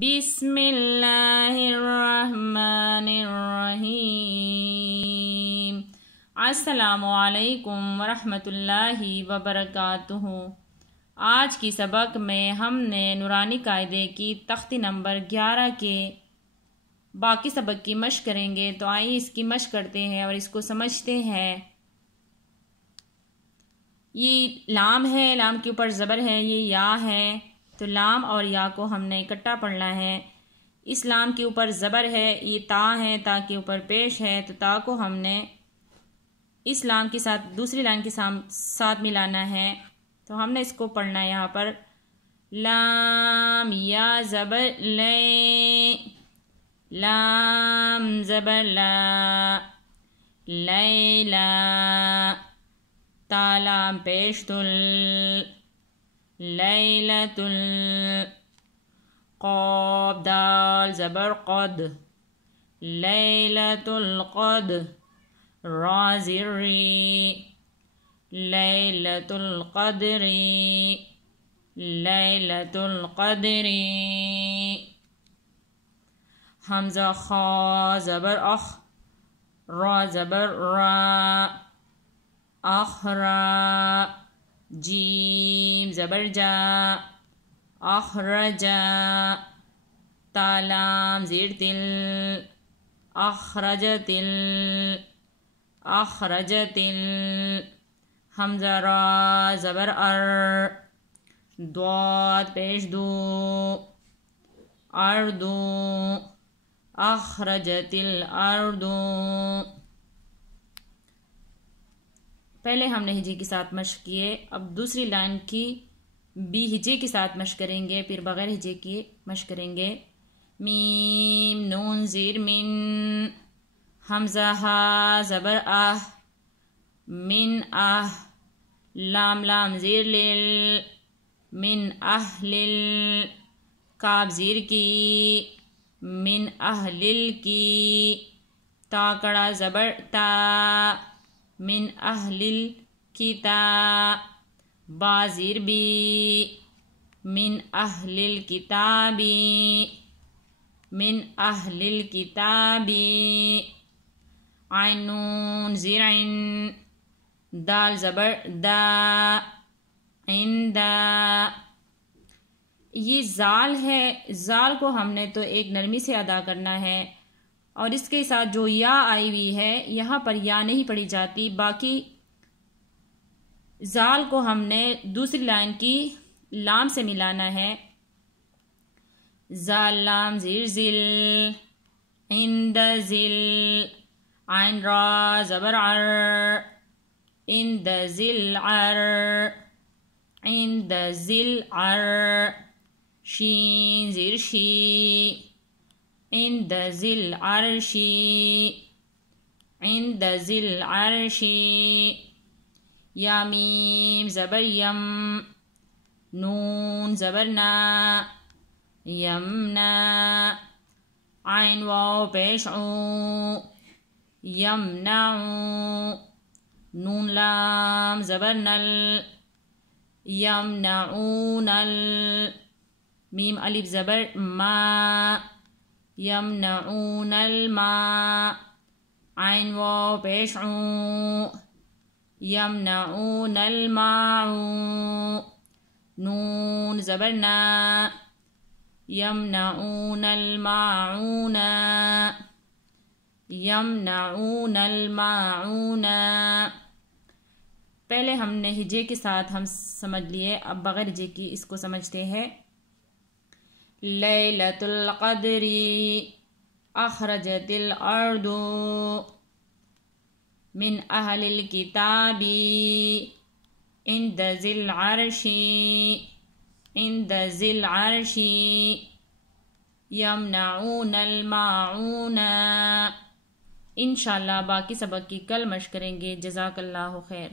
بسم اللہ الرحمن الرحیم۔ السلام علیکم ورحمۃ اللہ وبرکاتہ۔ آج کی سبق میں ہم نے نورانی قاعدے کی تختی نمبر 11 کے باقی سبق کی مشق کریں گے، تو آئیے اس کی مشق کرتے ہیں اور اس کو سمجھتے ہیں۔ یہ لام ہے، لام کے اوپر زبر ہے، یہ یا ہے، تو لام اور یا کو ہم نے اکٹھا پڑھنا ہے۔ اس لام کے اوپر زبر ہے، یہ تا ہے، تا کے اوپر پیش ہے، تو تا کو ہم نے اس لام کے ساتھ دوسری لام کے ساتھ ملانا ہے، تو ہم نے اس کو پڑھنا ہے یہاں پر لام یا زبر لے، لام زبر لا، لیلا، تا لام پیش تل، لیلۃ، قاف دال زبر قد، لیلۃ القد، را زر ری، لیلۃ القدر، لیلۃ القدر۔ حمزہ خا زبر اخ، را زبر را، اخرا، جیم زبر جا، اخرجا، تا لام زیر تل، اخرجتل، اخرجتل۔ حمزہ را زبر ار، ضاد پیش دو، اردو، اخرجت الارض۔ پہلے ہم نے ہجے کے ساتھ مشق کیے، اب دوسری لائن کی بھی ہجے کے ساتھ مشق کریں گے، پھر بغیر ہجے کی مشق کریں گے۔ میم نون زیر من، حمزہ ہا زبر آہ، من آہ، لام لام زیر لیل، من اہلل، کاف زیر کی، من اہلل کی، تا کڑا زبر تا، من اہلل کتاب، با زیر بی، من اہل الکتاب، من اہل الکتاب۔ عین نون زیر عین، دال زبر دا، عندہ۔ یہ زال ہے، زال کو ہم نے تو ایک نرمی سے ادا کرنا ہے، اور اس کے ساتھ جو یا آئی ہوئی ہے یہاں پر یا نہیں پڑھی جاتی، باقی زال کو ہم نے دوسری لائن کی لام سے ملانا ہے۔ زال لام زیر زل، عند زل، عین را زبر عر، عند زل عر، عند زل عر، شین زیر شی، عند ذل عرشی، عند ذل عرشی۔ یا میم زبر یم، نون زبر نا، یمنا، عین واو پیش عو، یمنعو، نون لام زبر نل، یمنعونل، میم الف زبر ما، یمنعون الماء، عین واو پیش عو، یمنعون الماء، نون زبر نا، یمنعون الماعون، یمنعون الماعون۔ پہلے ہم نے ہجے کے ساتھ ہم سمجھ لیے، اب بغیر ہجے کی اس کو سمجھتے ہیں۔ لیلۃ القدر، اخرجت الارض، من اہل الکتاب، عند ذی العرش، عند ذی العرش، یمنعون الماعون۔ انشاءاللہ باقی سبق کی کل مشق کریں گے۔ جزاک اللہ خیر۔